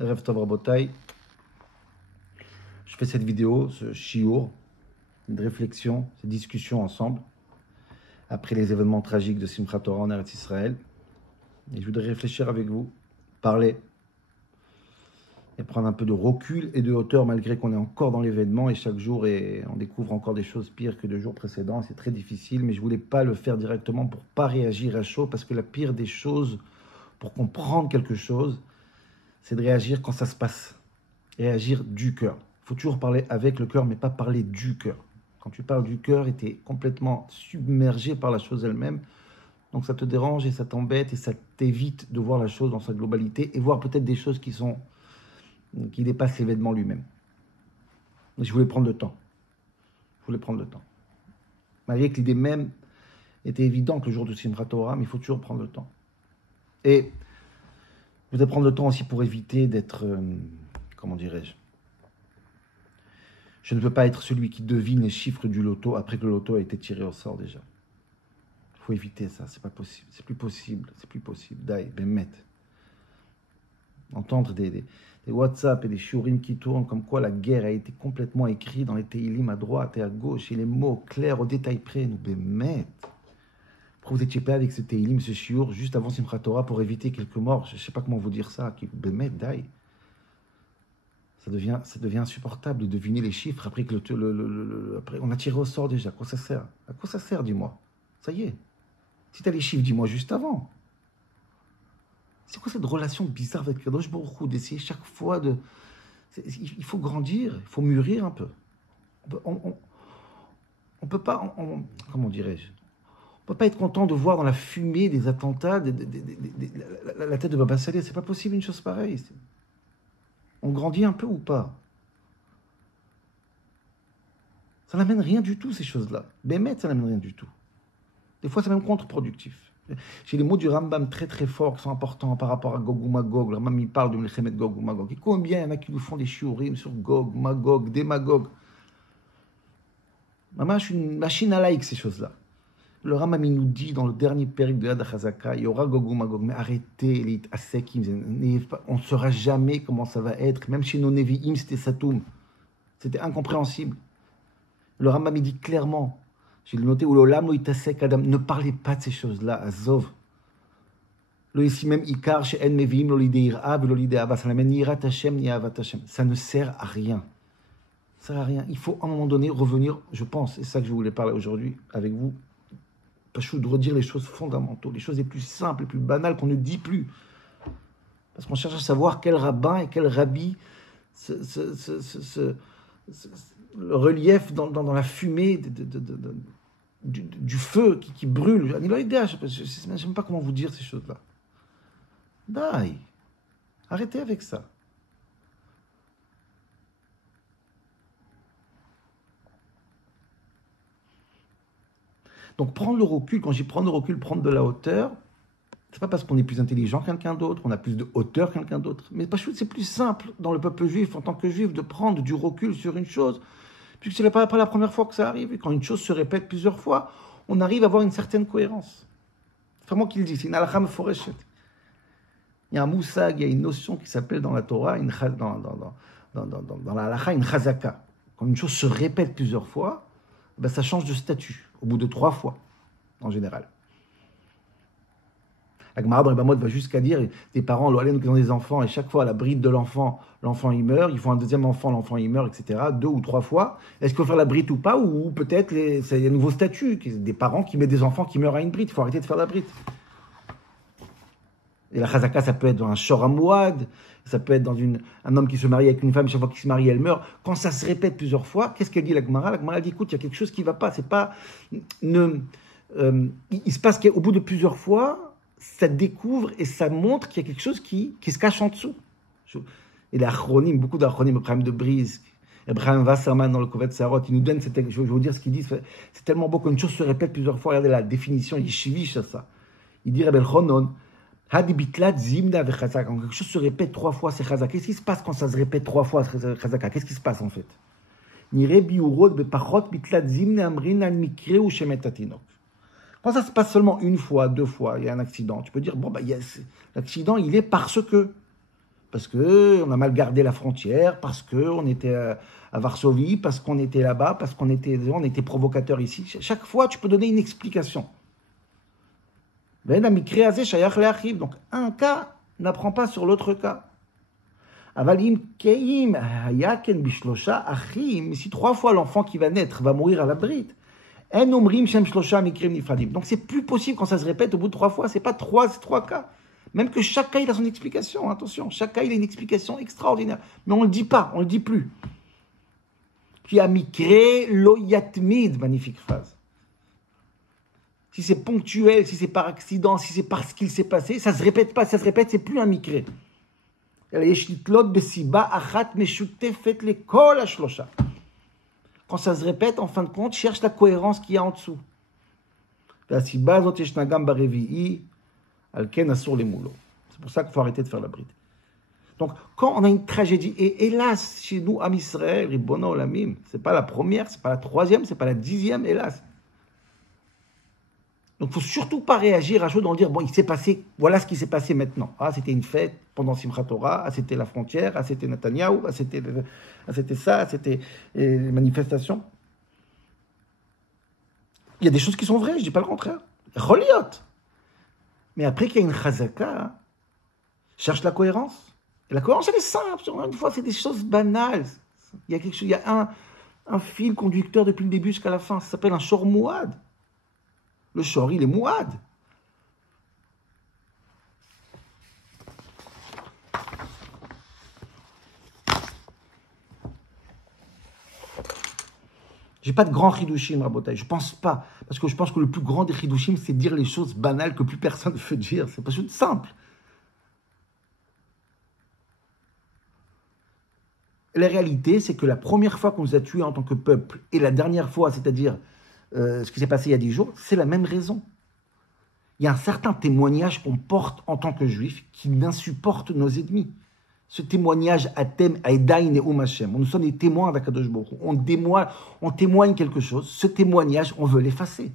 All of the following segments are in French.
Erev Tov Rabotai. Je fais cette vidéo, ce shiur, une réflexion, cette discussion ensemble, après les événements tragiques de Simchat Torah en Eretz Israël. Et je voudrais réfléchir avec vous, parler, et prendre un peu de recul et de hauteur, malgré qu'on est encore dans l'événement, et chaque jour, on découvre encore des choses pires que les jours précédents. C'est très difficile, mais je ne voulais pas le faire directement pour ne pas réagir à chaud, parce que la pire des choses, pour comprendre quelque chose, c'est de réagir quand ça se passe. Réagir du cœur. Il faut toujours parler avec le cœur, mais pas parler du cœur. Quand tu parles du cœur, tu es complètement submergé par la chose elle-même. Donc ça te dérange et ça t'embête et ça t'évite de voir la chose dans sa globalité et voir peut-être des choses qui dépassent l'événement lui-même. Mais je voulais prendre le temps. Malgré que l'idée même était évidente le jour de Simchat Torah, mais il faut toujours prendre le temps. Et je voudrais prendre le temps aussi pour éviter d'être, comment dirais-je, je ne veux pas être celui qui devine les chiffres du loto après que le loto a été tiré au sort déjà. Il faut éviter ça, c'est pas possible, c'est plus possible. Dai, Bémet. Entendre des WhatsApp et des shiurim qui tournent comme quoi la guerre a été complètement écrite dans les Teilim à droite et à gauche et les mots clairs au détail près, nous Bémet. Pourquoi vous n'étiez pas avec ce Teilim, ce shiur, juste avant Simchat Torah pour éviter quelques morts? Je ne sais pas comment vous dire ça, Bémet, Dai. Ça devient insupportable de deviner les chiffres après que après on a tiré au sort déjà. À quoi ça sert, dis-moi? Ça y est. Si tu as les chiffres, dis-moi juste avant. C'est quoi cette relation bizarre avec Kadosh Baruch Hu, d'essayer chaque fois de... Il faut grandir, il faut mûrir un peu. On peut pas... comment dirais-je? On peut pas être content de voir dans la fumée des attentats la tête de Baba Saleh. C'est pas possible une chose pareille. On grandit un peu ou pas? Ça n'amène rien du tout, ces choses-là. Bémet, ça n'amène rien du tout. Des fois, c'est même contre-productif. J'ai les mots du Rambam très très forts qui sont importants par rapport à Gog ou Magog. Le Rambam, il parle de Melchemet Gog ou Magog. Et combien il y en a qui nous font des shiurim sur Gog, Magog, Démagog. Maman, je suis une machine à like, ces choses-là. Le Rambam, il nous dit dans le dernier périple de Yad HaChazaka, il y aura Gog ou Magog, mais arrêtez les Asekim, on ne saura jamais comment ça va être. Même chez nos Nevi'im, c'était Satoum. C'était incompréhensible. Le Rambam, il dit clairement, j'ai noté, ne parlez pas de ces choses-là, Azov. Le ici même, Ikar, chez En Mevi'im, l'olideir Av, l'olideir Ava, ça n'amène ni Yirat Hashem, ni Avat Hashem. Ça ne sert à rien. Ça ne sert à rien. Il faut à un moment donné revenir, je pense, c'est ça que je voulais parler aujourd'hui avec vous, de redire les choses fondamentales, les choses les plus simples, les plus banales qu'on ne dit plus. Parce qu'on cherche à savoir quel rabbin et quel rabbi le relief dans la fumée du feu qui brûle. Je ne sais même pas comment vous dire ces choses-là. Dai, arrêtez avec ça. Donc prendre le recul, quand j'y prends le recul, prendre de la hauteur, c'est pas parce qu'on est plus intelligent que quelqu'un d'autre, on a plus de hauteur que quelqu'un d'autre. Mais c'est plus simple dans le peuple juif, en tant que juif, de prendre du recul sur une chose, puisque ce n'est pas la première fois que ça arrive. Et quand une chose se répète plusieurs fois, on arrive à avoir une certaine cohérence. C'est vraiment qu'il dit, c'est une halakha meforeshet. Il y a un moussag, il y a une notion qui s'appelle dans la Torah, dans la halakha, une chazaka. Quand une chose se répète plusieurs fois, ben ça change de statut, au bout de 3 fois, en général. La Gemara dans les Bamot va jusqu'à dire, des parents, qui ont des enfants, et chaque fois, à la bride de l'enfant il meurt, ils font un deuxième enfant, l'enfant il meurt, etc., 2 ou 3 fois. Est-ce qu'il faut faire la bride ou pas? Ou peut-être, c'est un nouveau statut, des parents qui mettent des enfants qui meurent à une bride, il faut arrêter de faire la bride. Et la chazaka, ça peut être dans un shor hamouad, ça peut être dans un homme qui se marie avec une femme, chaque fois qu'il se marie, elle meurt. Quand ça se répète plusieurs fois, qu'est-ce qu'elle dit la Gemara? La Gemara dit, écoute, il y a quelque chose qui ne va pas. C'est pas... il se passe qu'au bout de plusieurs fois, ça découvre et ça montre qu'il y a quelque chose qui se cache en dessous. Et les achronim, beaucoup d'achronim, Abraham de Brise, Abraham Wasserman dans le Kovet Sarot, il nous donne, je vais vous dire ce qu'il dit, c'est tellement beau qu'une chose se répète plusieurs fois. Regardez la définition, il shivish à ça. Il dit, Rebel Chonon, Hadi bitlat zimna vechazaka. Quand quelque chose se répète 3 fois, c'est chazaka. Qu'est-ce qui se passe quand ça se répète 3 fois, chazaka? Qu'est-ce qui se passe en fait? Nire biurod bepachot bitlat zimna amrin al mikre ou shemet atinok. Quand ça se passe seulement 1 fois, 2 fois, il y a un accident, tu peux dire, bon, l'accident, il est parce que. parce qu'on a mal gardé la frontière, parce qu'on était à Varsovie, parce qu'on était là-bas, parce qu'on était provocateur ici. Chaque fois, tu peux donner une explication. Donc, un cas n'apprend pas sur l'autre cas. Mais si 3 fois l'enfant qui va naître va mourir à la brite, donc c'est plus possible quand ça se répète au bout de 3 fois. C'est pas 3, c'est 3 cas. Même que chaque cas il a son explication. Attention, chaque cas il a une explication extraordinaire. Mais on le dit pas, on le dit plus. Qui a mikre lo yatmid, magnifique phrase. Si c'est ponctuel, si c'est par accident, si c'est parce qu'il s'est passé, ça se répète pas. Si ça se répète, c'est plus un mikre. Quand ça se répète, en fin de compte, cherche la cohérence qu'il y a en dessous. C'est pour ça qu'il faut arrêter de faire la bride. Donc, quand on a une tragédie, et hélas, chez nous, Am Israël, Ribbona Olamim, c'est pas la première, c'est pas la 3e, c'est pas la 10e, hélas. Donc, il ne faut surtout pas réagir à chaud dans le dire, bon, il s'est passé, voilà ce qui s'est passé maintenant. Ah, c'était une fête pendant Simchat Torah, ah, c'était la frontière, ah, c'était Netanyahou, ah, c'était ça, c'était les manifestations. Il y a des choses qui sont vraies, je ne dis pas le contraire. Reliot. Mais après qu'il y a une chazaka, cherche la cohérence. Et la cohérence, elle est simple. Une fois, c'est des choses banales. Il y a quelque chose, il y a un fil conducteur depuis le début jusqu'à la fin. Ça s'appelle un shor mouad. Le shor, il est mouad. J'ai pas de grand chidushim, Rabotai. Je pense pas. Parce que je pense que le plus grand des chidushim, c'est dire les choses banales que plus personne ne veut dire. C'est pas juste simple. La réalité, c'est que la première fois qu'on nous a tués en tant que peuple, et la dernière fois, c'est-à-dire ce qui s'est passé il y a 10 jours, c'est la même raison. Il y a un certain témoignage qu'on porte en tant que juifs qui insupporte nos ennemis. Ce témoignage Atem, Aedain et Hashem. Nous sommes des témoins d'Akadosh Baruch Hu. On témoigne quelque chose. Ce témoignage, on veut l'effacer.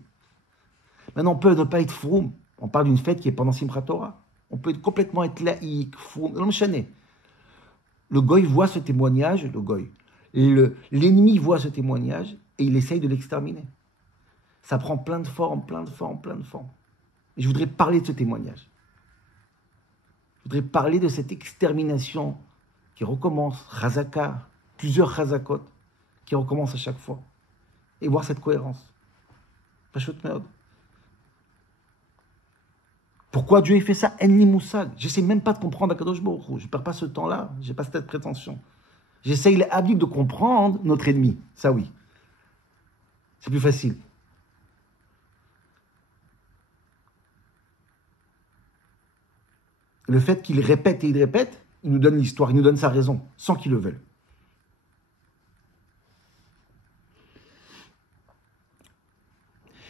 Maintenant, on peut ne pas être froum. On parle d'une fête qui est pendant Simchat Torah. On peut complètement être laïque, froum. Non, le goy voit ce témoignage, le goy. L'ennemi voit ce témoignage et il essaye de l'exterminer. Ça prend plein de formes. Et je voudrais parler de ce témoignage. Je voudrais parler de cette extermination qui recommence, Chazaka, plusieurs Chazakot, qui recommencent à chaque fois. Et voir cette cohérence. Pashut meod. Pourquoi Dieu a fait ça? Enni moussag. J'essaie même pas de comprendre Akadosh Baruch Hu. Je ne perds pas ce temps-là. Je n'ai pas cette prétention. J'essaye de comprendre notre ennemi. Ça oui. C'est plus facile. Le fait qu'il répète et il répète, il nous donne l'histoire, il nous donne sa raison, sans qu'il le veuille.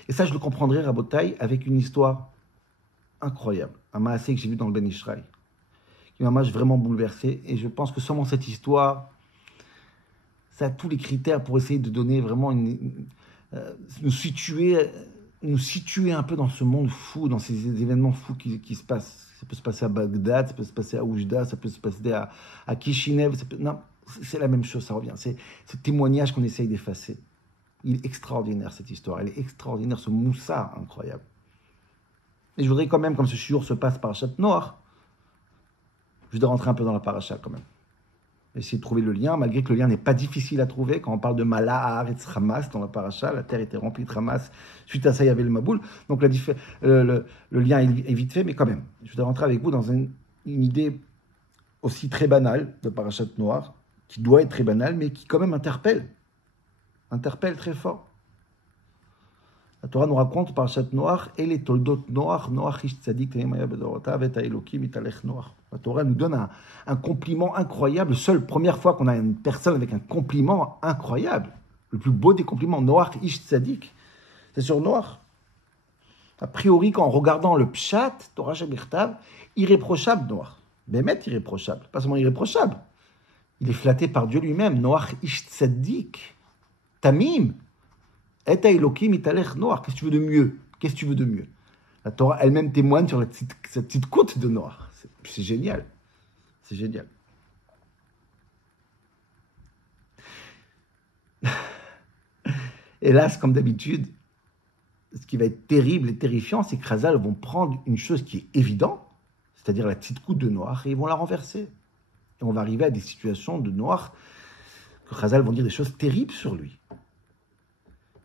Et ça, je le comprendrai, Rabotai, avec une histoire incroyable. Un maasé que j'ai vu dans le Ben Ishraï, qui m'a vraiment bouleversé. Et je pense que seulement cette histoire, ça a tous les critères pour essayer de donner vraiment nous situer un peu dans ce monde fou, dans ces événements fous qui se passent. Ça peut se passer à Bagdad, ça peut se passer à Oujda, ça peut se passer à Kishinev. Non, c'est la même chose, ça revient. C'est ce témoignage qu'on essaye d'effacer. Il est extraordinaire, cette histoire. Elle est extraordinaire, ce moussa incroyable. Et je voudrais quand même, comme ce shiur se passe par Parashat Noach, je voudrais rentrer un peu dans la paracha quand même. Essayer de trouver le lien, malgré que le lien n'est pas difficile à trouver. Quand on parle de Mala, Haaretz, Hamas, dans la paracha, la terre était remplie de Hamas. Suite à ça, il y avait le Maboul. Donc le lien est vite fait, mais quand même. Je voudrais rentrer avec vous dans une idée aussi très banale de Parashat Noach, qui doit être très banale, mais qui quand même interpelle très fort. La Torah nous raconte Parashat Noach et les Toldot Noach, Noach ish tzadik teimaya bedorotav et Elokim italech Noach. La Torah nous donne un compliment incroyable. Seule première fois qu'on a une personne avec un compliment incroyable. Le plus beau des compliments, Noach ish tzadik, c'est sur Noach. A priori, en regardant le Pshat, Torah Shabirtav, irréprochable Noach. Bémet irréprochable, pas seulement irréprochable. Il est flatté par Dieu lui-même. Noach ish tzadik, Tamim. Et Elokim italech Noach. Qu'est-ce que tu veux de mieux? La Torah elle-même témoigne sur cette petite côte de Noach. C'est génial. C'est génial. Hélas, comme d'habitude, ce qui va être terrible et terrifiant, c'est que Chazal vont prendre une chose qui est évidente, c'est-à-dire la petite coupe de Noach, et ils vont la renverser. Et on va arriver à des situations de Noach que Chazal vont dire des choses terribles sur lui.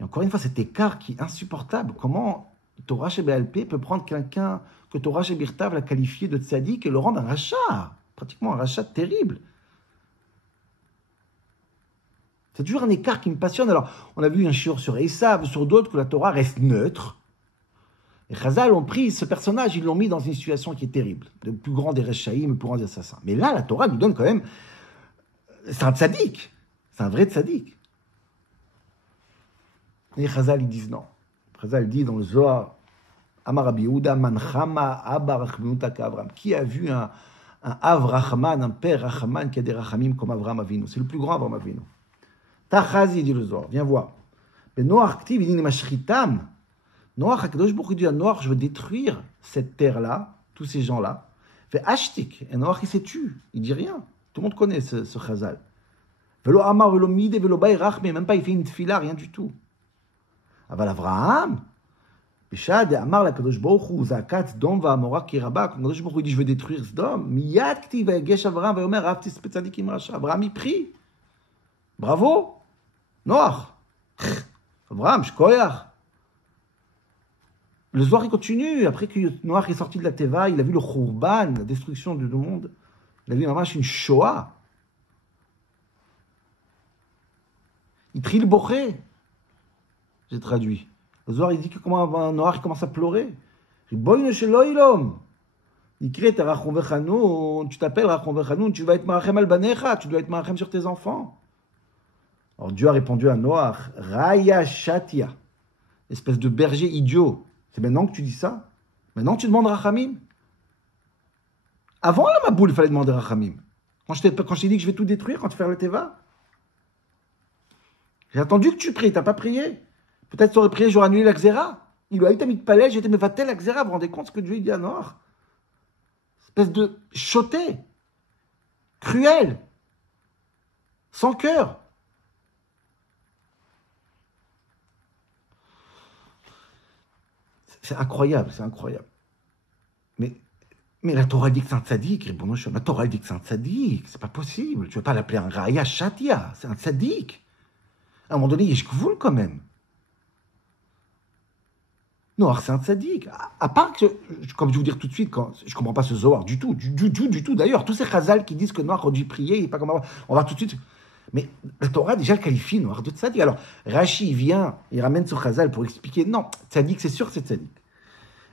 Et encore une fois, cet écart qui est insupportable. Comment Torah Shebéalpé peut prendre quelqu'un que Torah Shebirtav l'a qualifié de tzaddik et le rendre un rachat, pratiquement un rachat terrible. C'est toujours un écart qui me passionne. Alors, on a vu un shiur sur Esav, sur d'autres, que la Torah reste neutre. Et Chazal ont pris ce personnage, ils l'ont mis dans une situation qui est terrible. Le plus grand des Rechaïm, le plus grand des assassins. Mais là, la Torah nous donne quand même... C'est un tzaddik. C'est un vrai tzaddik. Et Chazal, ils disent non. Chazal dit dans le Zohar, Amar Rabbi Yehuda, Manchama Abba Rachmanuta K'Avram. Qui a vu un Av Rachman, un père Rachman qui a des Rachamim comme Avram Avinu? C'est le plus grand Avram Avinu. Tachazi, dit le Zohar, viens voir. Mais Noach Ktiv, il dit Nemashritam. Noach, Akadosh Baruch Hu dit à Noach, je veux détruire cette terre-là, tous ces gens-là. Fait Ashtik. Et Noach, il s'est tué. Il dit rien. Tout le monde connaît ce Chazal. Velo Amar, Velo Mide, Velo Bay Rachme, même pas il fait une tfila, rien du tout. Aval Avraham, Bishad, Amar, la Kadosh Baruch Hu, Zakat, Dom, Va'amora, Kiraba, quand Kadosh Baruch Hu dit, je veux détruire ce Dom, Miyad, Ktiv, Vayegesh Avraham, Vayomer, Rafti, Spetzadik, Racha. Avraham, il prie. Bravo. Noach. Avraham, Shkoyach. Le Zohar, il continue. Après que Noach est sorti de la Teva, il a vu le Khurban, la destruction du monde. Il a vu vraiment une Shoah. Il prie le Boché. J'ai traduit. Le Zohar, il dit que comment Noach commence à pleurer. Riboyne sheloilom. Il crée ta Rachon Vechanoun. Tu t'appelles Rachon Vechanoun. Tu vas être Marachem al Banecha. Tu dois être Marachem sur tes enfants. Alors Dieu a répondu à Noach, Raya Shatia, espèce de berger idiot. C'est maintenant que tu dis ça? Maintenant tu demandes Rachamim? Avant la Maboule, il fallait demander Rachamim. Quand je t'ai dit que je vais tout détruire, quand tu fais le Teva. J'ai attendu que tu pries, tu n'as pas prié. Peut-être tu aurais prié, j'aurais annulé la Xéra. Il a été mis de palais, j'étais me va-t-elle la Xéra? Vous vous rendez compte ce que Dieu dit à Noach? Espèce de choté, cruel, sans cœur. C'est incroyable, c'est incroyable. Mais la Torah dit que c'est un tzaddik, la Torah dit que c'est un tzaddik, c'est pas possible. Tu ne vas pas l'appeler un Raya Shatia, c'est un tzaddik. À un moment donné, il y a Shkvoul quand même. Non, c'est un tzaddik. À part que, comme je vais vous dire tout de suite, quand, je ne comprends pas ce Zohar du tout. D'ailleurs, tous ces Chazal qui disent que Noach a dû prier, il n'est pas comme on va voir tout de suite. Mais la Torah déjà le qualifie Noach de tzaddik. Alors, Rashi vient, il ramène ce Chazal pour expliquer, non, tzaddik, c'est sûr, c'est tzaddik.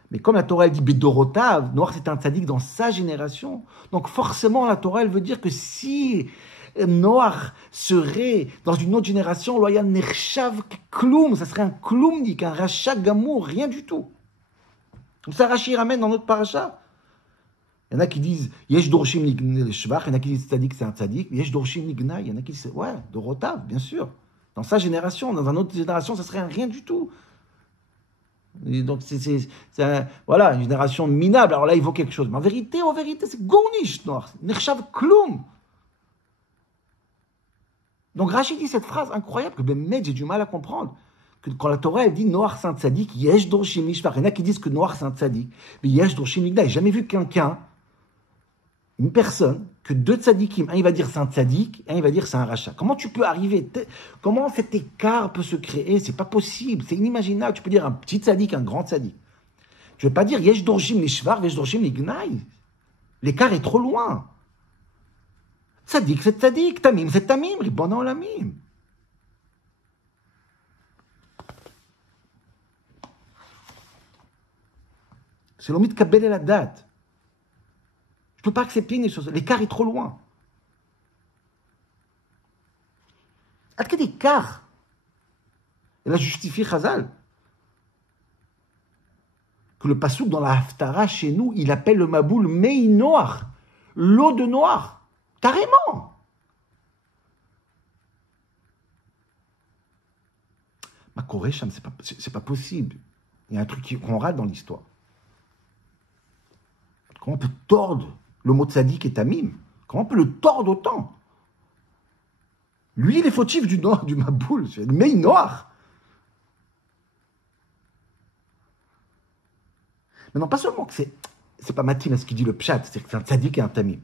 Mais comme la Torah elle dit Bedorotav, Noach c'est un tzaddik dans sa génération. Donc forcément la Torah elle veut dire que si Noach serait dans une autre génération, loyal Nershav Kloum, ça serait un Kloumnik, un Racha Gamour, rien du tout. Donc ça Rashi ramène dans notre paracha. Il y en a qui disent Yesh Dorshim Nignai Shvach, il y en a qui disent tzaddik c'est un tzaddik, Yesh Dorshim Nignai, il y en a qui disent ouais, Dorotav, bien sûr. Dans sa génération, dans une autre génération, ça serait un rien du tout. Et donc, voilà, une génération minable. Alors là, il vaut quelque chose. Mais en vérité, c'est Gournish, Noach. Nershav Kloum. Donc, Rashi dit cette phrase incroyable que Ben j'ai du mal à comprendre. Que quand la Torah, elle dit Noach c'est un tzaddik, Yesh Dorshim Nishvach. Il y en a qui disent que Noach c'est un tzaddik. Mais Yesh Dorshim Nigda. J'ai jamais vu quelqu'un, une personne, que deux tzaddikim, un il va dire c'est un tzaddik, un il va dire c'est un rachat. Comment tu peux arriver, comment cet écart peut se créer? C'est pas possible, c'est inimaginable. Tu peux dire un petit tzaddik, un grand tzaddik. Tu ne veux pas dire yesh dorshim nishvar, yesh dorshim nignai. L'écart est trop loin. Tzaddik c'est tzaddik, tamim c'est tamim, ribon olamim. C'est l'omit kabel et la date. Je ne peux pas accepter une chose. L'écart est trop loin. À quel écart? Elle a justifié Chazal. Que le pasouk dans la Haftara, chez nous, il appelle le Maboul Mei Noach. L'eau de Noach. Carrément. Ma Koresham, c'est pas possible. Il y a un truc qu'on rate dans l'histoire. Comment on peut tordre le mot tzaddik et tamim? Comment on peut le tordre autant? Lui, il est fautif du Maboul. Mais noir. Maintenant, pas seulement que c'est pas Matin à ce qu'il dit le pshat, c'est que c'est un tzaddik et un tamim.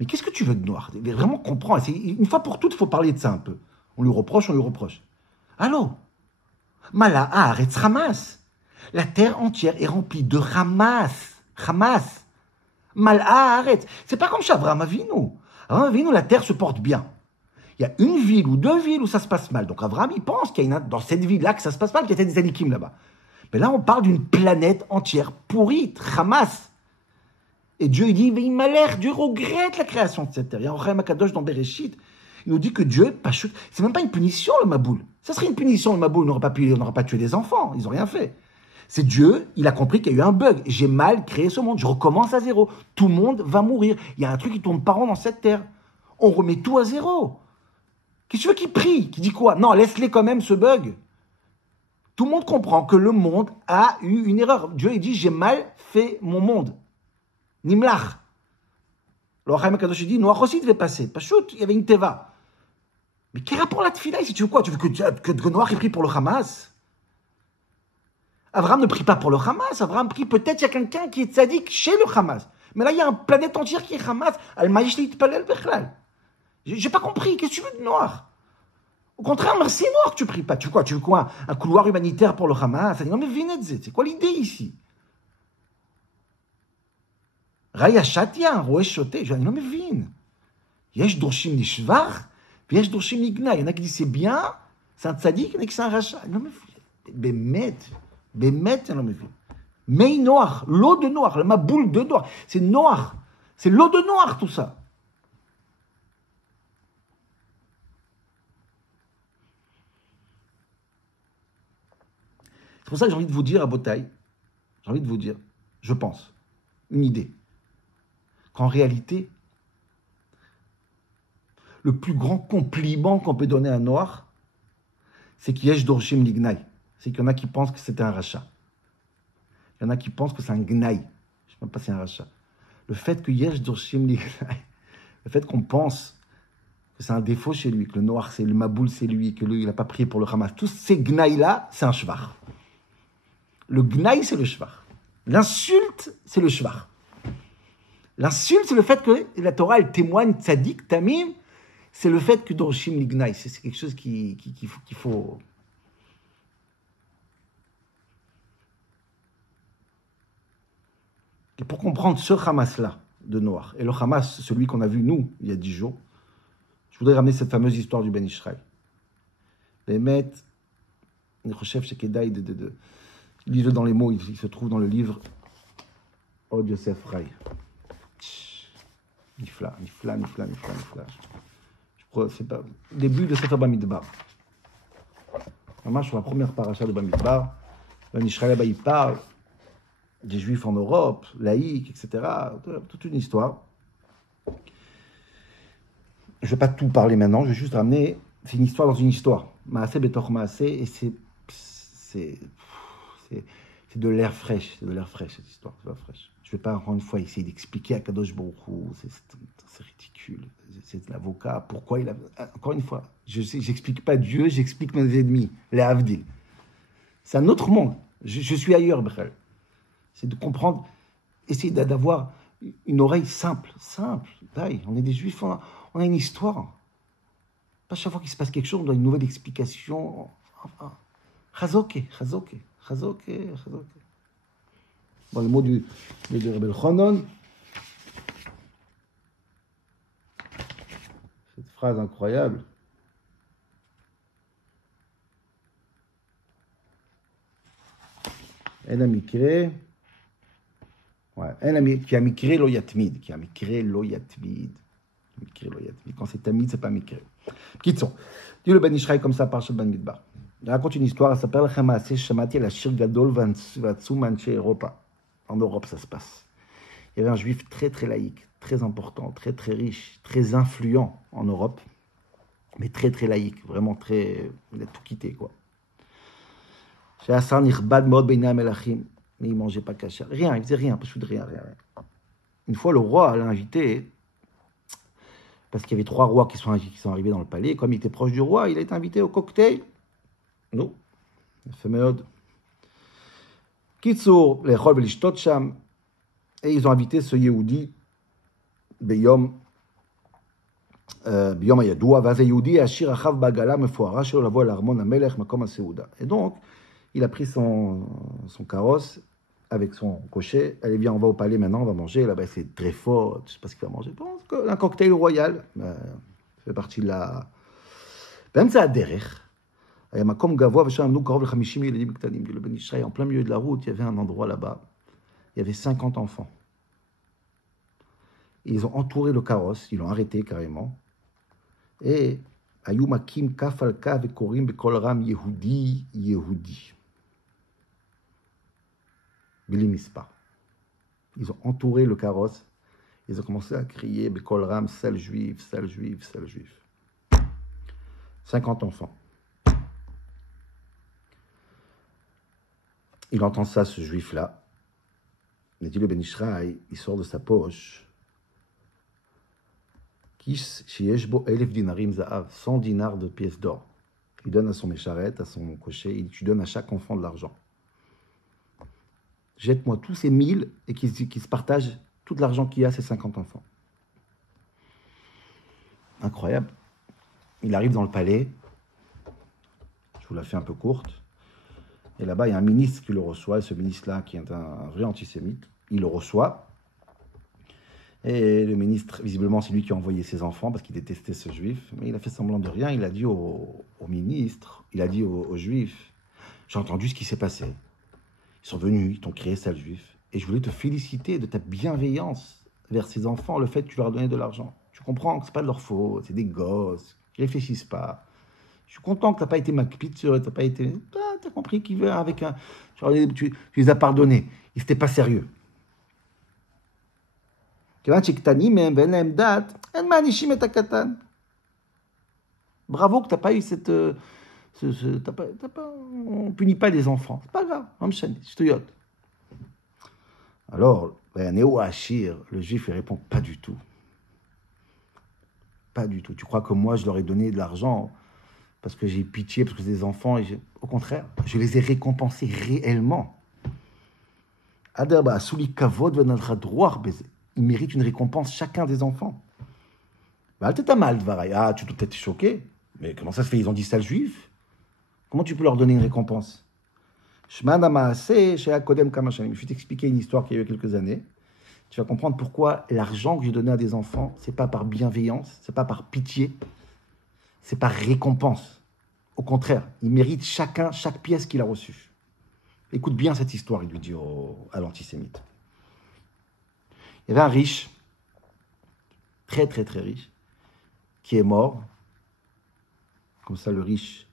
Mais qu'est-ce que tu veux de Noach? Vraiment comprends. Une fois pour toutes, il faut parler de ça un peu. On lui reproche. Allô? Mala Haaretz Hamas. La terre entière est remplie de Hamas. Mala Haaretz. C'est pas comme chez Avraham Avinu. Avraham Avinu, la terre se porte bien. Il y a une ville ou deux villes où ça se passe mal. Donc Avraham, il pense qu'il y a dans cette ville-là que ça se passe mal, qu'il y a des anikim là-bas. Mais là, on parle d'une planète entière pourrie, Hamas. Et Dieu, il dit, mais il m'a l'air, Dieu regrette la création de cette terre. Il y a un Chaim Akadosh dans Bereshit. Il nous dit que Dieu, c'est même pas une punition, le Maboul. Ça serait une punition, le Maboul. On n'aurait pas tué des enfants. Ils n'ont rien fait. C'est Dieu, il a compris qu'il y a eu un bug. J'ai mal créé ce monde. Je recommence à zéro. Tout le monde va mourir. Il y a un truc qui tourne pas rond dans cette terre. On remet tout à zéro. Qu'est-ce que tu veux qu'il prie? Qu'il dit quoi? Non, laisse-les quand même ce bug. Tout le monde comprend que le monde a eu une erreur. Dieu, il dit, j'ai mal fait mon monde. Nimlach. Le Chaim Akadosh dit, Noach aussi devait passer. Pas shoot, il y avait une teva. Mais quel rapport la tefila si tu veux quoi? Tu veux que Noach prie pour le Hamas? Abraham ne prie pas pour le Hamas. Abraham prie, peut-être il y a quelqu'un qui est tzaddik chez le Hamas. Mais là, il y a une planète entière qui est Hamas. Al-Maïsh Litpalel Bechlal. J'ai pas compris. Qu'est-ce que tu veux de Noach? Au contraire, merci Noach, tu pries pas. Tu veux quoi? Un couloir humanitaire pour le Hamas? Non mais Vinetze, c'est quoi l'idée ici? Raya Shatia, Roé Choté. Je dis, non mais Vin. Yesh Dorshim Nishvar, puis Yesh Dorshim Nigna. Il y en a qui disent c'est bien, c'est un tzaddik, il y en a qui c'est un rachat. Non mais Bémet, non mais Vin. Mais Noach, l'eau de Noach, ma boule de Noach. C'est Noach. C'est l'eau de Noach, tout ça. C'est pour ça que j'ai envie de vous dire à Botaï, je pense, une idée, qu'en réalité, le plus grand compliment qu'on peut donner à Noach, c'est qu'il y a Dorshim Lignaï. C'est qu'il y en a qui pensent que c'était un rachat. Il y en a qui pensent que c'est un gnaï. Je ne sais même pas si c'est un rachat. Le fait que Yesh Dorshim Lignaï, le fait qu'on pense que c'est un défaut chez lui, que le Noach, c'est le Maboul, c'est lui, que lui, il n'a pas prié pour le Hamas. Tous ces gnaïs-là, c'est un shvar. Le gnaï, c'est le shvar. L'insulte, c'est le shvar. L'insulte, c'est le fait que la Torah, elle témoigne tzaddik, tamim, c'est le fait que Dorshim Lignaï, c'est quelque chose qu'il faut. Et pour comprendre ce Hamas-là de Noach, et le Hamas, celui qu'on a vu nous, il y a 10 jours, je voudrais ramener cette fameuse histoire du Ben Israël. Bémet, Nechochev Shekedaï, lisez dans les mots, il se trouve dans le livre Od Yosef Rai. Nifla. Je crois, c'est pas. Début de Sefer Bamidbar. Vraiment, sur la première paracha de Bamidbar, Ben Israël, il parle des Juifs en Europe, laïcs, etc. Toute une histoire. Je ne vais pas tout parler maintenant, je vais juste ramener. C'est une histoire dans une histoire. Maaseh Betoch Maaseh, et c'est de l'air fraîche. C'est de l'air fraîche, cette histoire. C'est de l'air fraîche. Je ne vais pas, encore une fois, essayer d'expliquer à Kadosh Baruch Hu. C'est ridicule. C'est l'avocat. Pourquoi il a. Encore une fois, je n'explique pas Dieu, j'explique mes ennemis, les Havdil. C'est un autre monde. Je suis ailleurs, Brel. C'est de comprendre, essayer d'avoir une oreille simple. Taille. On est des Juifs, on a une histoire. Pas chaque fois qu'il se passe quelque chose, on doit une nouvelle explication. Chazoké. Bon, le mot de Rabbi Elchanan, cette phrase incroyable. En המקרה, כי המקרה לא יתמיד, quand c'est tamid, c'est pas מקרה. קיצור, dit le Ben Ishraï comme ça par Shabbat Midbar. Il raconte une histoire, elle s'appelle Chamassé Shamati la Shir Gadol Vatsum Anche Europa. En Europe, ça se passe. Il y avait un juif très très laïque, très important, très très riche, très influent en Europe, mais très très laïque, vraiment très. Il a tout quitté, quoi. Chez Hassan Nirbad Mod Beina Melachim, mais il ne mangeait pas kasher. Rien, il faisait rien, parce que rien. Une fois, le roi l'a invité, parce qu'il y avait 3 rois qui sont arrivés dans le palais. Comme il était proche du roi, il a été invité au cocktail. Non, Féméode. Kitsour, les Chol velishtot sham, et ils ont invité ce Yehudi, Beyom Hayadoua, Vaze Yehudi, Ashir Achav Bagala, Mefoara, Shelo Lavo El Armon Hamelech, Makom HaSeuda. Et donc, il a pris son carrosse avec son cocher. Allez, viens, on va au palais maintenant, on va manger. Là-bas, c'est très fort, je ne sais pas ce qu'il va manger. Bon, un cocktail royal, ça fait partie de la... באמצע הדרך, היה מקום גבוה ושם עמדו קרוב ל-50 ילדים קטנים. Le Ben Ishraï, en plein milieu de la route, il y avait un endroit là-bas. Il y avait 50 enfants. Et ils ont entouré le carrosse, ils l'ont arrêté carrément. Et היו מכים כף על כף וקוראים בקול רם יהודי, יהודי. בלי מספר. Ils ont entouré le carrosse. Ils ont commencé à crier בקול רם, sale juif, sale juif, sale juif. 50 enfants. Il entend ça, ce juif-là. Il dit le Ben Ishraï, il sort de sa poche. Kis shieshbo 1000 dinarim za'av, 100 dinars de pièces d'or. Il donne à son mécharette, à son cocher, il dit, tu donnes à chaque enfant de l'argent. Jette-moi tous ces 1000 et qu'ils se partagent tout l'argent qu'il y a à ces 50 enfants. Incroyable. Il arrive dans le palais. Je vous la fais un peu courte. Et là-bas, il y a un ministre qui le reçoit. Et ce ministre-là, qui est un vrai antisémite, il le reçoit. Et le ministre, visiblement, c'est lui qui a envoyé ses enfants parce qu'il détestait ce juif. Mais il a fait semblant de rien. Il a dit au ministre, il a dit aux juifs, j'ai entendu ce qui s'est passé. Ils sont venus, ils t'ont créé sale juif. Et je voulais te féliciter de ta bienveillance vers ces enfants, le fait que tu leur as donné de l'argent. Tu comprends que ce n'est pas de leur faute, c'est des gosses, qui ne réfléchissent pas. Je suis content que tu n'as pas été macpite sur eux, tu n'as pas été... Tu as compris qu'ils veulent avec un... Tu les as pardonnés, ils n'étaient pas sérieux. Bravo que tu n'as pas eu cette... on ne punit pas les enfants. C'est pas grave, je te yote. Alors, Néo Achir, le juif, il répond pas du tout. Pas du tout. Tu crois que moi, je leur ai donné de l'argent parce que j'ai pitié, parce que c'est des enfants. Au contraire, je les ai récompensés réellement. Ils méritent une récompense, chacun des enfants. Ah, tu dois être choqué. Mais comment ça se fait? Ils ont dit sale juif. Comment tu peux leur donner une récompense? Je vais t'expliquer une histoire qu'il y a eu quelques années. Tu vas comprendre pourquoi l'argent que j'ai donné à des enfants, c'est pas par bienveillance, c'est pas par pitié, c'est par récompense. Au contraire, il mérite chacun, chaque pièce qu'il a reçue. Écoute bien cette histoire, il lui dit à l'antisémite. Il y avait un riche, très très très riche, qui est mort. Comme ça, le riche,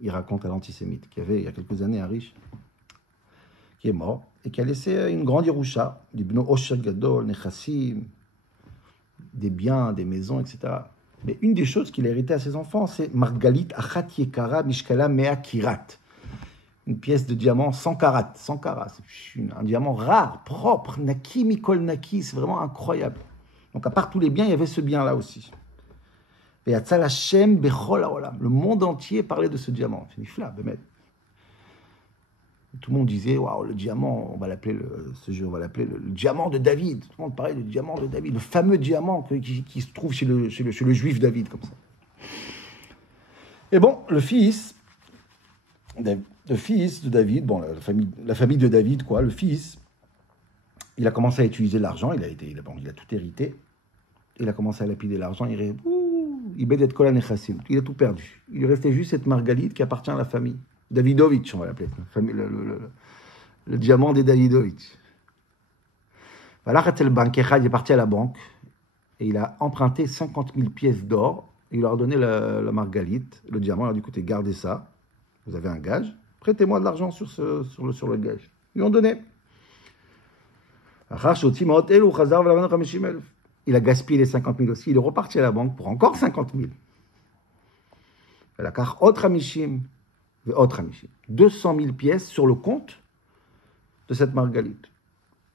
il raconte à l'antisémite qu'il y avait il y a quelques années un riche qui est mort et qui a laissé une grande Yerusha, des bno osher gadol, nechassim, des biens, des maisons, etc. Mais une des choses qu'il a hérité à ses enfants, c'est Margalit Achat Yekara Mishkala Mea Kirat. Une pièce de diamant 100 carats. 100 carats, c'est un diamant rare, propre, Naki Mikol Naki, c'est vraiment incroyable. Donc à part tous les biens, il y avait ce bien-là aussi. Le monde entier parlait de ce diamant. C'est nifla, Bémet. Tout le monde disait, waouh, le diamant, on va l'appeler ce jeu, on va l'appeler le diamant de David. Tout le monde parlait du diamant de David, le fameux diamant qui se trouve chez le juif David, comme ça. Et bon, le fils de David, bon, la famille de David, quoi, le fils, il a commencé à utiliser l'argent, il a tout hérité. Il a commencé à lapider l'argent, il a tout perdu. Il restait juste cette margalite qui appartient à la famille. Davidovitch, on va l'appeler. Le diamant des Davidovitch. Voilà, il est parti à la banque et il a emprunté 50 000 pièces d'or. Il leur a donné la margalite, le diamant. Il a dit, écoutez, gardez ça. Vous avez un gage. Prêtez-moi de l'argent sur le gage. Ils lui ont donné. Il a gaspillé les 50 000 aussi. Il est reparti à la banque pour encore 50 000. Il a car autre amishim. 200 000 pièces sur le compte de cette margalite.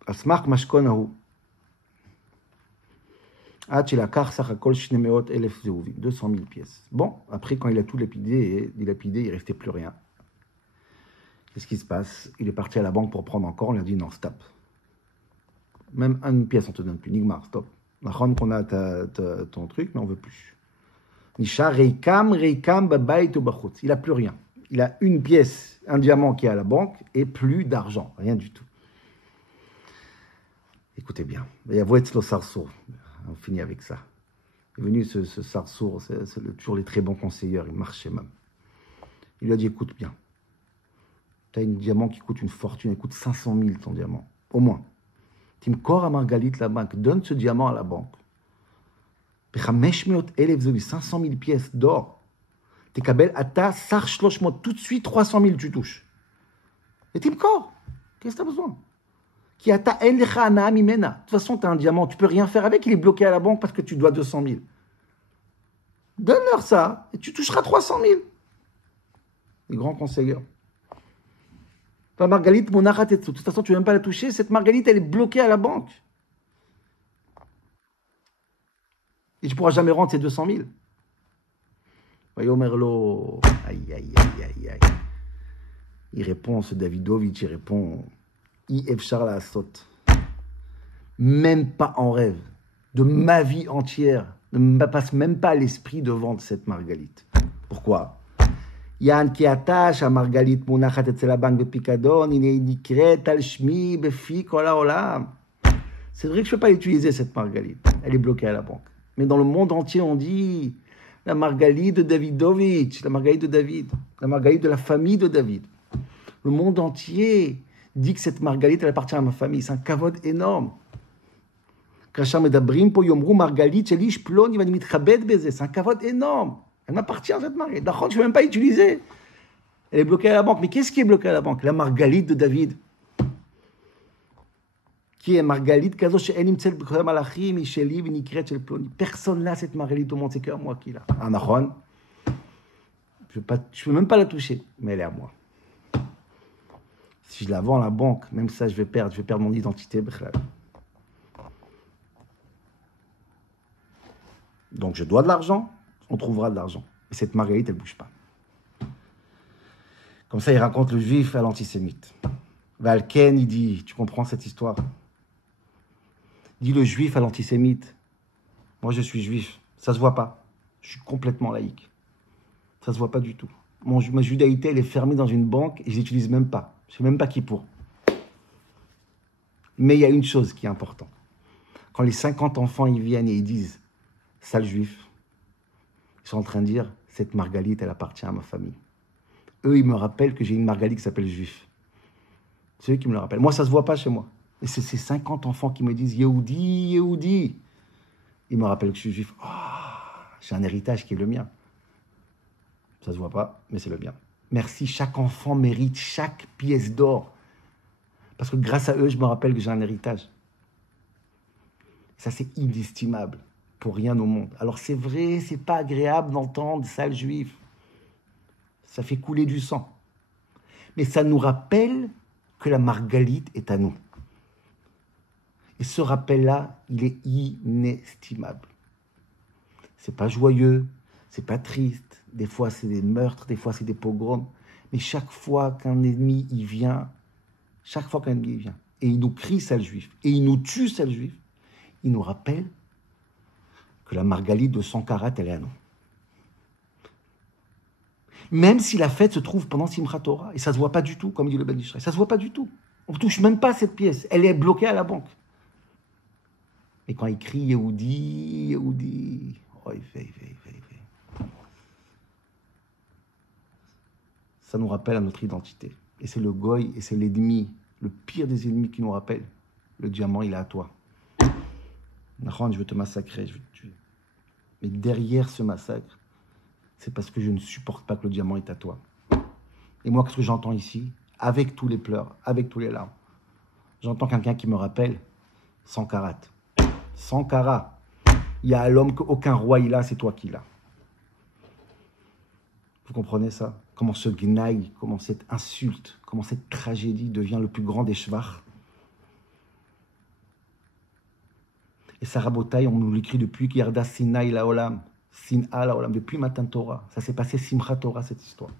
Asmach mashkonahu. 200 000 pièces. Bon, après, quand il a tout dilapidé, il ne restait plus rien. Qu'est-ce qui se passe? Il est parti à la banque pour prendre encore. On lui a dit non, stop. Même une pièce, on te donne plus. Nigmar, stop. On a ton truc, mais on veut plus. Nisha reikam babayt ou bachutz. Il a plus rien. Il a une pièce, un diamant qui est à la banque et plus d'argent, rien du tout. Écoutez bien. Il y a Voetzlo Sarsour. On finit avec ça. Il est venu ce Sarsour, c'est toujours les très bons conseillers, il marchait même. Il lui a dit écoute bien. Tu as un diamant qui coûte une fortune, il coûte 500 000 ton diamant, au moins. Timkor à Margalit la banque, donne ce diamant à la banque. 500 000 pièces d'or. Tekabel ata sar shloshmot, tout de suite 300 000 tu touches. Et Timkor, qu'est-ce que tu as besoin? Qui ata en lecha anaa mimena. De toute façon, tu as un diamant, tu peux rien faire avec, il est bloqué à la banque parce que tu dois 200 000. Donne-leur ça et tu toucheras 300 000. Les grands conseillers. Margalit monachat etzu. De toute façon, tu ne veux même pas la toucher. Cette margalite, elle est bloquée à la banque. Et tu ne pourras jamais rendre ces 200 000. Vayomerlo. Aïe, aïe, aïe, aïe, aïe. Il répond, ce Davidovitch, il répond Efshar la asot. Même pas en rêve. De ma vie entière, ne me passe même pas à l'esprit de vendre cette margalite. Pourquoi? Yann qui attache à Margalit Mounachat et la banque de Picadon, il est nikret al shmi befi kola olam. C'est vrai que je ne peux pas l'utiliser cette margalite. Elle est bloquée à la banque. Mais dans le monde entier, on dit la margalite de Davidovitch, la margalite de David, la margalite de la famille de David. Le monde entier dit que cette margalite, elle appartient à ma famille. C'est un kavod énorme. C'est un kavod énorme. Elle m'appartient, cette margalite. D'accord, je ne peux même pas l'utiliser. Elle est bloquée à la banque. Mais qu'est-ce qui est bloqué à la banque? La margalite de David. Qui est margalite? Personne n'a cette margalite au monde. C'est que moi qui l'ai. Ah, Nahon. Je ne peux même pas la toucher. Mais elle est à moi. Si je la vends à la banque, même ça, je vais perdre mon identité. Donc, je dois de l'argent. On trouvera de l'argent. Et cette marguerite, elle ne bouge pas. Comme ça, il raconte le juif à l'antisémite. Valken, il dit, tu comprends cette histoire? Il dit le juif à l'antisémite. Moi, je suis juif. Ça ne se voit pas. Je suis complètement laïque. Ça ne se voit pas du tout. Ma judaïté, elle est fermée dans une banque et je ne l'utilise même pas. Je ne sais même pas qui pour. Mais il y a une chose qui est importante. Quand les 50 enfants, ils viennent et ils disent, sale juif, ils sont en train de dire, cette margalite, elle appartient à ma famille. Eux, ils me rappellent que j'ai une margalite qui s'appelle juif. C'est eux qui me le rappellent. Moi, ça ne se voit pas chez moi. Et c'est ces 50 enfants qui me disent, Yehoudi, Yehoudi. Ils me rappellent que je suis juif. Oh, j'ai un héritage qui est le mien. Ça ne se voit pas, mais c'est le mien. Merci, chaque enfant mérite chaque pièce d'or. Parce que grâce à eux, je me rappelle que j'ai un héritage. Ça, c'est inestimable. Pour rien au monde. Alors c'est vrai, c'est pas agréable d'entendre sale juif. Ça fait couler du sang. Mais ça nous rappelle que la margalite est à nous. Et ce rappel-là, il est inestimable. C'est pas joyeux, c'est pas triste. Des fois, c'est des meurtres, des fois, c'est des pogroms. Mais chaque fois qu'un ennemi, il vient, et il nous crie sale juif, et il nous tue sale juif, il nous rappelle que la margalite de 100 carats, elle est à nous. Même si la fête se trouve pendant Simchat Torah, et ça ne se voit pas du tout, comme dit le Ben Israël, ça ne se voit pas du tout. On ne touche même pas cette pièce, elle est bloquée à la banque. Et quand il crie Yehoudi, Yehoudi, oh, ça nous rappelle à notre identité. Et c'est le goy, et c'est l'ennemi, le pire des ennemis qui nous rappelle. Le diamant, il est à toi. Nahon, je veux te massacrer, je veux te tuer. Mais derrière ce massacre, c'est parce que je ne supporte pas que le diamant est à toi. Et moi, qu'est-ce que j'entends ici? Avec tous les pleurs, avec tous les larmes, j'entends quelqu'un qui me rappelle 100 carats. 100 carats. Il y a à l'homme qu'aucun roi il a, c'est toi qui l'as. Vous comprenez ça? Comment ce gnaille, comment cette insulte, comment cette tragédie devient le plus grand des shvach. Et Sarah Botaï, on nous l'écrit depuis Yarda Sinaï la Olam, Sin'a la Olam, depuis Matan Torah. Ça s'est passé Simchat Torah, cette histoire.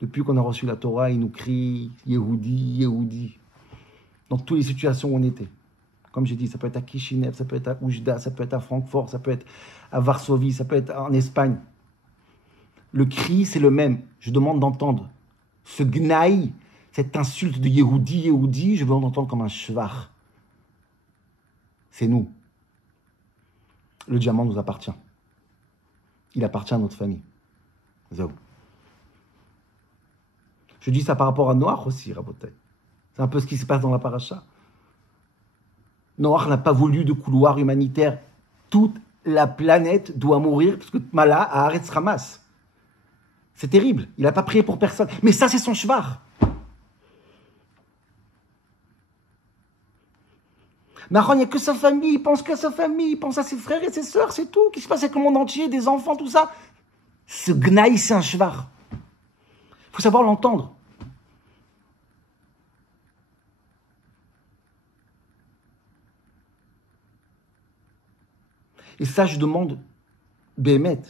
Depuis qu'on a reçu la Torah, ils nous crient Yehudi, Yehudi. Dans toutes les situations où on était. Comme j'ai dit, ça peut être à Kishinev, ça peut être à Oujda, ça peut être à Francfort, ça peut être à Varsovie, ça peut être en Espagne. Le cri, c'est le même. Je demande d'entendre. Ce gnaï, cette insulte de Yehudi, Yehudi, je veux en entendre comme un shvar. C'est nous. Le diamant nous appartient. Il appartient à notre famille. Zéro. Je dis ça par rapport à Noach aussi, Rabotai. C'est un peu ce qui se passe dans la paracha. Noach n'a pas voulu de couloir humanitaire. Toute la planète doit mourir parce que Mala a Haaretz Hamas. C'est terrible. Il n'a pas prié pour personne. Mais ça, c'est son shvar. Naron, il n'y a que sa famille. Il pense qu'à sa famille. Il pense à ses frères et ses sœurs. C'est tout. Qu'est-ce qui se passe avec le monde entier, des enfants, tout ça? Ce gnaï, c'est un shvar. Il faut savoir l'entendre. Et ça, je demande, Bémet,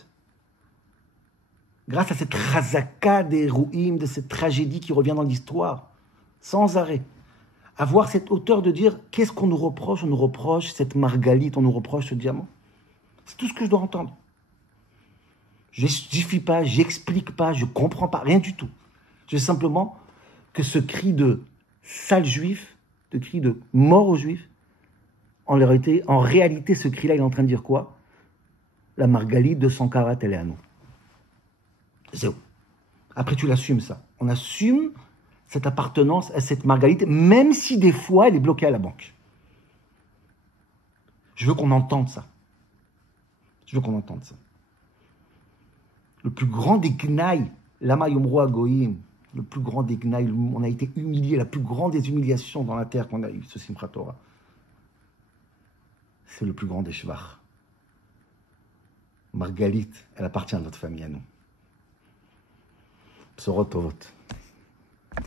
grâce à cette razaka des rouim, de cette tragédie qui revient dans l'histoire, sans arrêt, avoir cette hauteur de dire, qu'est-ce qu'on nous reproche? On nous reproche cette margalite, on nous reproche ce diamant. C'est tout ce que je dois entendre. Je ne justifie pas, j'explique pas, je ne comprends pas, rien du tout. Je sais simplement que ce cri de sale juif, ce cri de mort aux juifs, en réalité, ce cri-là, il est en train de dire quoi? La margalite de Sankara, elle est à nous. Zéro. Après, tu l'assumes, ça. On assume cette appartenance à cette margalite, même si des fois, elle est bloquée à la banque. Je veux qu'on entende ça. Je veux qu'on entende ça. Le plus grand des gnailles, Lama Yomro Agoïm, le plus grand des gnailles, on a été humilié, la plus grande des humiliations dans la terre qu'on a eue, ce Simchat Torah. C'est le plus grand des shvar. Margalite, elle appartient à notre famille, à nous. Psorot Tovot.